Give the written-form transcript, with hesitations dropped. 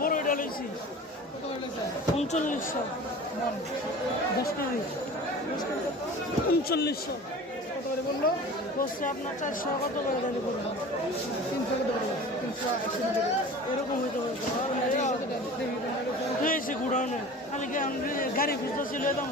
বড় এটা লইছি 3900 10 কেজি 3900 কত করে বললো? বলছে আপনার 400 কত করে দাঁড়িয়ে পড়বে 300 কত করে? 380 এরকম হইতে পারে হয়েছে গুড়ানো খালি গাড়ি খুঁজতে ছিল দাম